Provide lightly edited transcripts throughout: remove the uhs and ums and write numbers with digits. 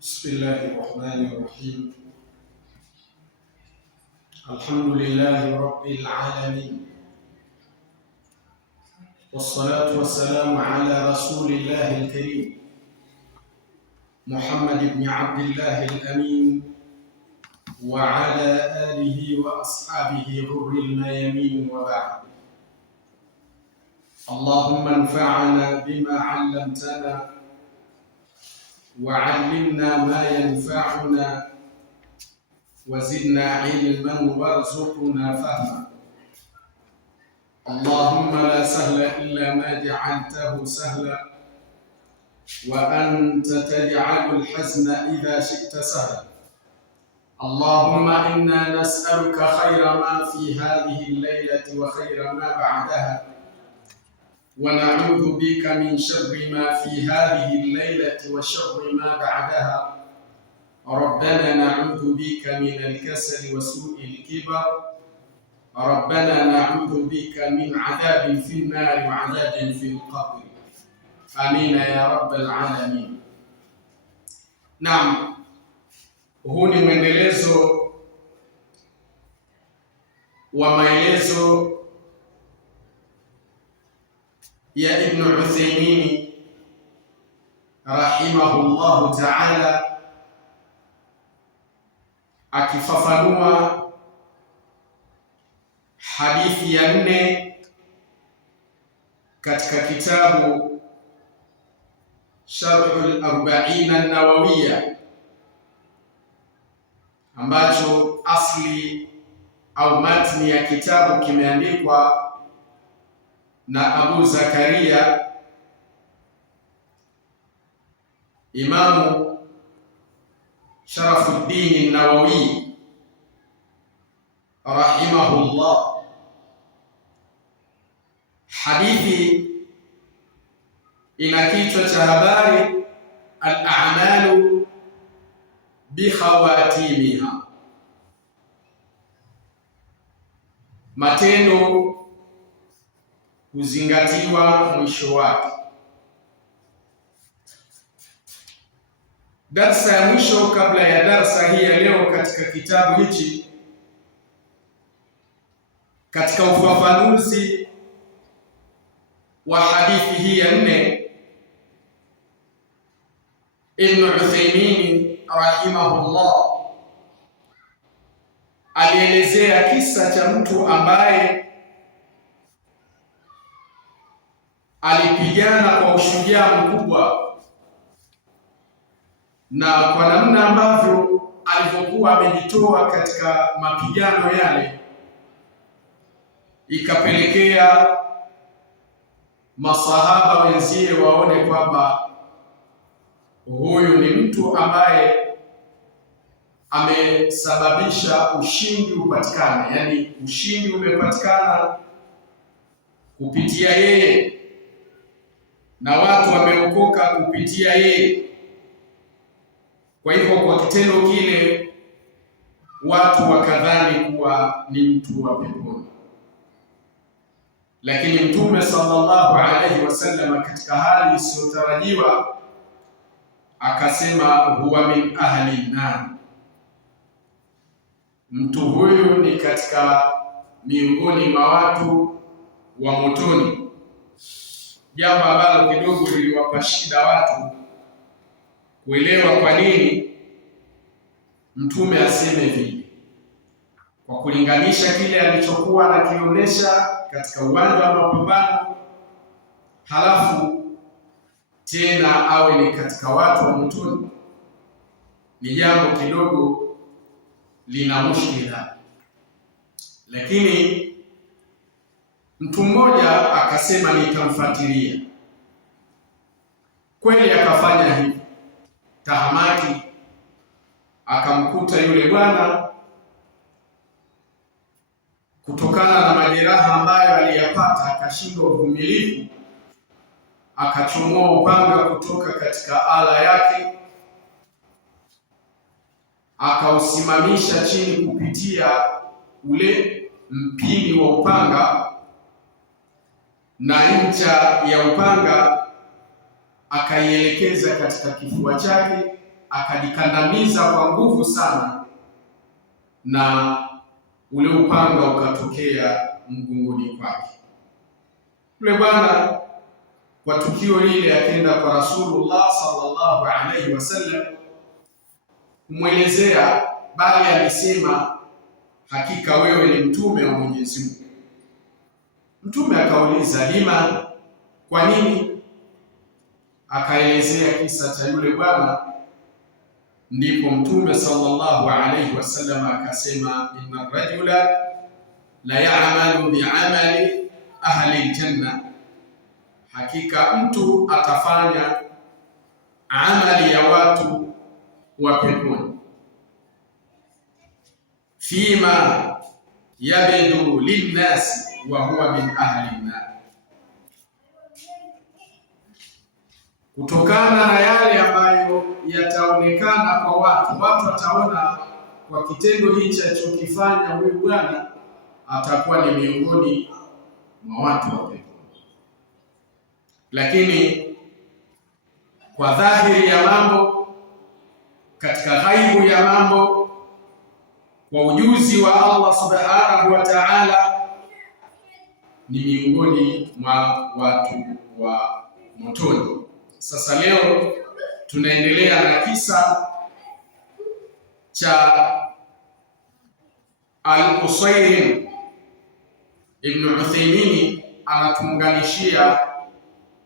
بسم الله الرحمن الرحيم. الحمد لله رب العالمين، والصلاة والسلام على رسول الله الكريم محمد بن عبد الله الأمين وعلى آله وأصحابه غر الميامين، وبعد. اللهم انفعنا بما علمتنا وعلمنا ما ينفعنا وزدنا علما وارزقنا فهما. اللهم لا سهل إلا ما جعلته سهلا، وأنت تجعل الحزن إذا شئت سهلا. اللهم إنا نسألك خير ما في هذه الليلة وخير ما بعدها، ونعوذ بك من شر ما في هذه الليلة وشر ما بعدها. ربنا نعوذ بك من الكسل وسوء الكبر. ربنا نعوذ بك من عذاب في النار وعذاب في القبر. آمين يا رب العالمين. Naam, huu ni mwendelezo wa maelezo ya Ibn Uthaymeen rahimahullahu ta'ala, akifafanua hadithi ya 4 katika kitabu Sharhul Arba'in an-Nawawiyya, ambacho asli au matni ya kitabu kimeandikwa na Abu Zakaria Imamu Sharafuddin an-Nawawi rahimahullah. Hadithi ina kichwa cha habari al-a'malu bi khawatimiha, matendo huzingatiwa mwisho wake. Darsa ya mwisho kabla ya darsa hii ya leo katika kitabu hichi, katika ufafanuzi wa hadithi hii ya 4, Ibn Uthaymeen rahimahullah alielezea kisa cha mtu ambaye alipigana kwa ushujaa mkubwa, na kwa namna ambavyo alivyokuwa amejitoa katika mapigano yale, ikapelekea masahaba wenzie waone kwamba huyu ni mtu ambaye amesababisha ushindi upatikane, yaani ushindi umepatikana kupitia yeye na watu wameokoka kupitia yeye. Kwa hivyo kwa kitendo kile watu wakadhani kuwa ni mtu wa peponi, lakini Mtume sallallahu alaihi wasallam katika hali isiyotarajiwa akasema, huwa min ahli nar, mtu huyu ni katika miongoni mwa watu wa motoni. Jambo ambalo kidogo liliwapa shida watu kuelewa kwa nini Mtume aseme vile, kwa kulinganisha kile alichokuwa anakionyesha katika uwanja wa mapambano, halafu tena awe ni katika watu wa motoni. Ni jambo kidogo lina mushkila, lakini mtu mmoja akasema nitamfuatilia. Kweli akafanya hivi, tahamaki akamkuta yule bwana, kutokana na majeraha ambayo aliyapata akashindwa uvumilivu, akachomoa upanga kutoka katika ala yake, akausimamisha chini kupitia ule mpini wa upanga, na ncha ya upanga akaielekeza katika kifua chake akajikandamiza kwa nguvu sana, na ule upanga ukatokea mgongoni kwake. Yule bwana kwa tukio lile akaenda kwa Rasulullah sallallahu alaihi wasallam kumwelezea, bali alisema, hakika wewe ni mtume wa Mwenyezi Mungu. Mtume akauliza, lima, kwa nini? Akaelezea kisa cha yule bwana. Ndipo Mtume sallallahu alaihi wasallam akasema, inna rajula la ya'malu bi'amali ahli aljanna, hakika mtu atafanya amali ya watu wa peponi, fima yabdu linnasi wa huwa min ahli an-nar, kutokana na yale ambayo yataonekana kwa watu. Watu wataona kwa kitendo hichi alichokifanya huyu bwana atakuwa ni miongoni mwa watu wa peponi, lakini kwa dhahiri ya mambo, katika ghaibu ya mambo, kwa ujuzi wa Allah subhanahu wa ta'ala, ni miongoni mwa watu wa motoni. Sasa leo tunaendelea na kisa cha Al-Qusayr. Ibn Uthaymeen anatuunganishia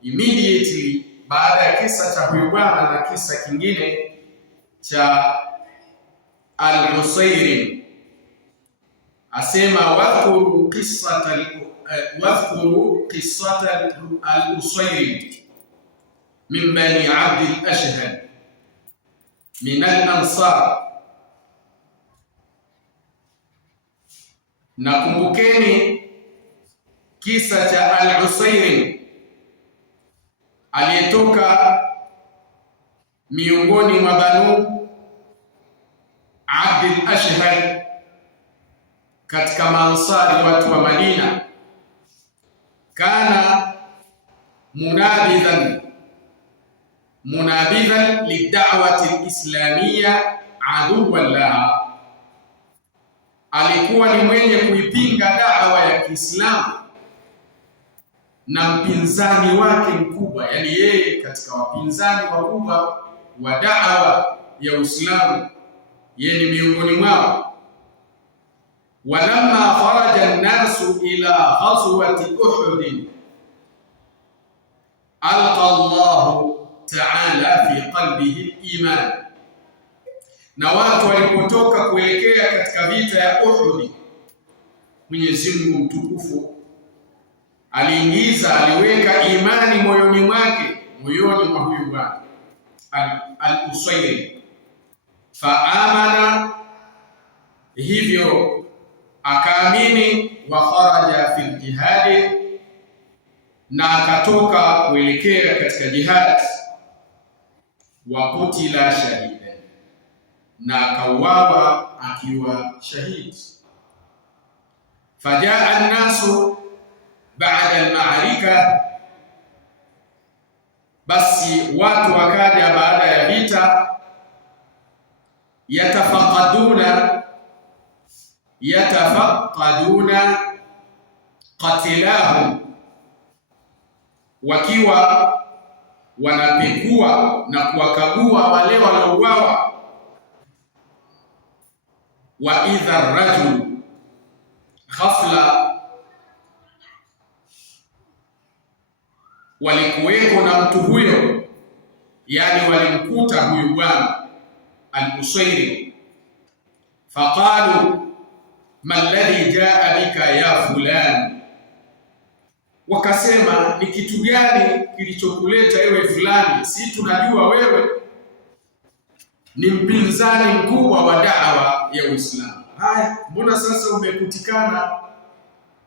immediately baada ya kisa cha huyu bwana na kisa kingine cha Al-Qusayr. Asema wadhkuru qissata Al-Qusayr min bani Abd al-Ashhal min al-Ansar, na kumbukeni kisa cha Al-Qusayr aliyetoka miongoni mwa Banu Abd al-Ashhal katika Maansari, watu wa Madina. Kana munabidhan lid'awati al-islamiyya aduwan laha, alikuwa ni mwenye kuipinga da'wa ya Kiislamu na mpinzani wake mkubwa, yani yeye katika wapinzani wakubwa wa da'wa ya Uislamu, yeye ni miongoni mwao. Walamma kharaja an-nasu ila ghazwati Uhud, alqa Allahu ta'ala fi qalbihi al-iman, na watu walipotoka kuelekea katika vita ya Uhud, Mwenyezi Mungu mtukufu aliweka imani moyoni mwake, moyoni mwa huyu bwana Al-Qusayr. Faamana, hivyo akaamini, wa kharaja fil jihadi, na akatoka kuelekea katika jihad, wa kutila shahidan, na akauawa akiwa shahidi. Fajaa an-nasu baada al-ma'arika, basi watu wakaja baada ya vita, yatafaqaduna qatilahum, wakiwa wanapekua na kuwakagua wale waliouawa. Wa idha rajul, ghafla walikuweko na mtu huyo, yani walimkuta huyu bwana Al-Qusayr. Faqalu ma alladhi jaa bika ya fulani, wakasema ni kitu gani kilichokuleta ewe fulani? Si tunajua wewe ni mpinzani mkubwa wa da'wa ya Uislamu. Haya, mbona sasa umekutikana,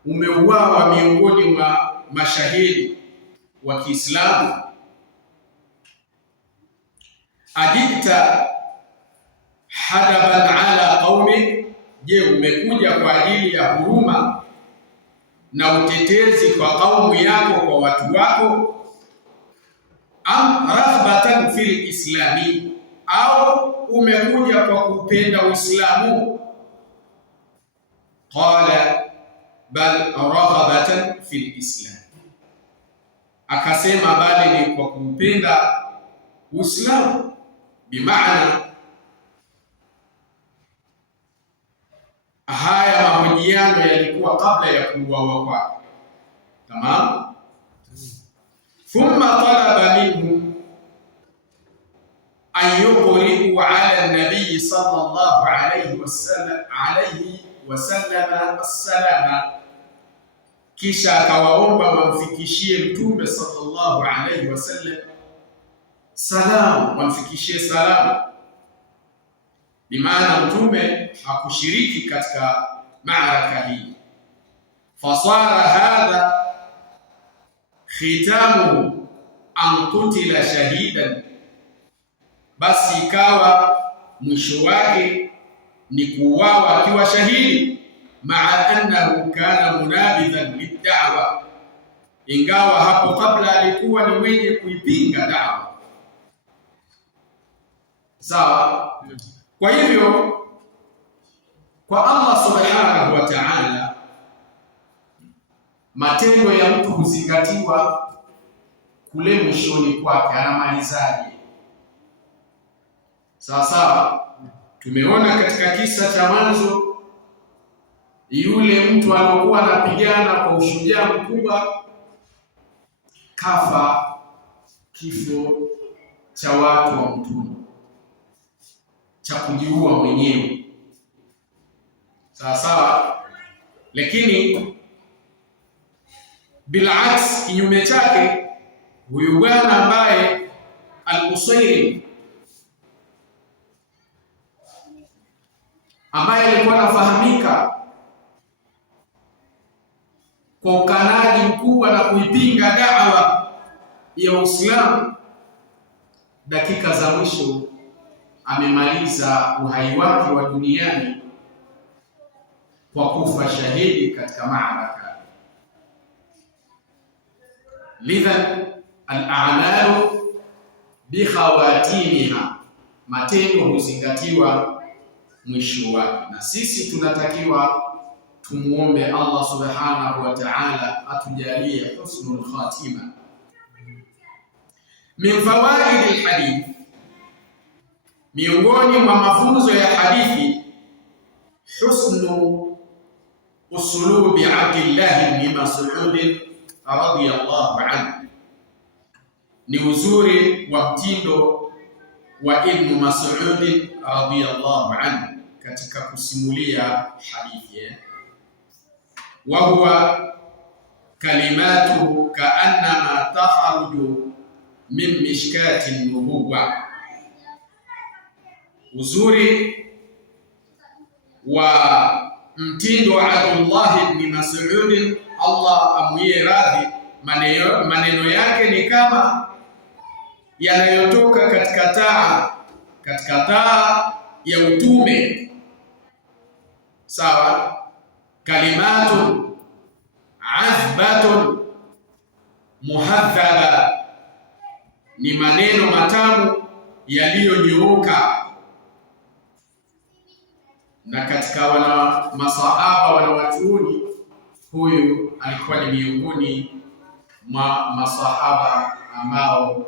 umeuawa miongoni mwa mashahidi wa Kiislamu? Ajita hadaban ala qaumi, je, umekuja kwa ajili ya huruma na utetezi kwa kaumu yako, kwa watu wako? Am rahbatan fil islami, au umekuja kwa kupenda Uislamu? Qala bal raghabatan fil islam, akasema bali ni kwa kupenda Uislamu. Bimaana haya mahojiano yalikuwa kabla ya kuuawa kwake. Tamam. Thumma talaba minhu an yuqri'u ala an-nabiy sallallahu alayhi wasallam as-salama, kisha akawaomba wamfikishie Mtume sallallahu alayhi wasallam salamu, wamfikishie salamu. Bimaana Mtume hakushiriki katika maaraka hii. Fasara hadha khitamuhu an qutila shahidan, basi ikawa mwisho wake ni kuuawa akiwa shahidi. Maa annahu kana munabidhan lid'awa, ingawa hapo kabla alikuwa ni mwenye kuipinga da'wa. Sawa. Kwa hivyo kwa Allah subhanahu wa ta'ala, matendo ya mtu huzingatiwa kule mwishoni kwake, anamalizaje. Sawa sawa. Tumeona katika kisa cha mwanzo, yule mtu aliyokuwa anapigana kwa ushujaa mkubwa kafa kifo cha watu wa Mtume, cha kujiua mwenyewe. Sawa sawa. Lakini bilaks, kinyume chake, huyu bwana ambaye al-Qusayri, ambaye alikuwa anafahamika kwa ukanaji mkubwa na kuipinga da'wa ya Uislamu, dakika za mwisho amemaliza uhai wake wa duniani kwa kufa shahidi katika maaraka. Lidhan al-a'malu bi khawatimiha, matendo huzingatiwa mwisho wake, na sisi tunatakiwa tumuombe Allah subhanahu wa ta'ala atujalie husnul khatima. Min fawaid al-hadith, miongoni mwa mafunzo ya hadithi, husnu usulubi Abdullah ibn Mas'ud radiyallahu anhu, ni uzuri wa mtindo wa Ibn Mas'ud radiyallahu anhu katika kusimulia hadithi. Wa huwa kalimatuhu ka'annama takhruju min mishkati nubuwa, uzuri wa mtindo wa Abdullah ibn Mas'ud, Allah amwie radhi, maneno yake ni kama yanayotoka katika taa ya utume. Sawa. Kalimatun azbatun muhadhaba, ni maneno matamu yaliyonyooka. Na katika masahaba wanawachuoni, huyu alikuwa ni miongoni mwa masahaba ambao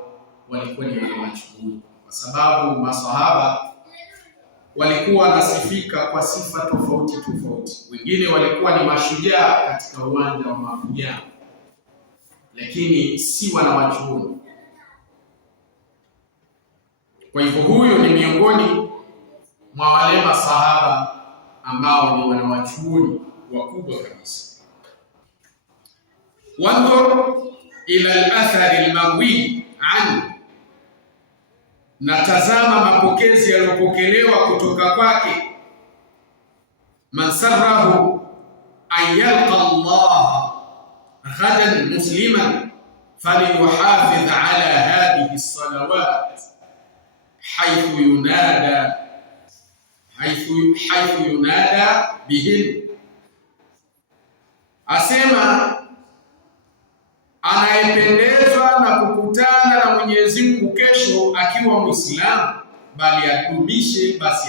walikuwa ni wanawachuoni, kwa sababu masahaba walikuwa wanasifika kwa sifa tofauti tofauti. Wengine walikuwa ni mashujaa katika uwanja wa mapigano, lakini si wanawachuoni. Kwa hivyo huyu ni miongoni mwa wale masahaba ambao ni wanawachuoni wakubwa kabisa. Wanzur ila al-athar al-marwi an, na tazama mapokezi yaliyopokelewa kutoka kwake. Man sarrahu an yalqa Allah ghadan musliman falyuhafidh ala hadhihi as-salawat haythu yunada bihin, asema anayependezwa na kukutana na Mwenyezi Mungu kesho akiwa Muislamu, bali adumishe basi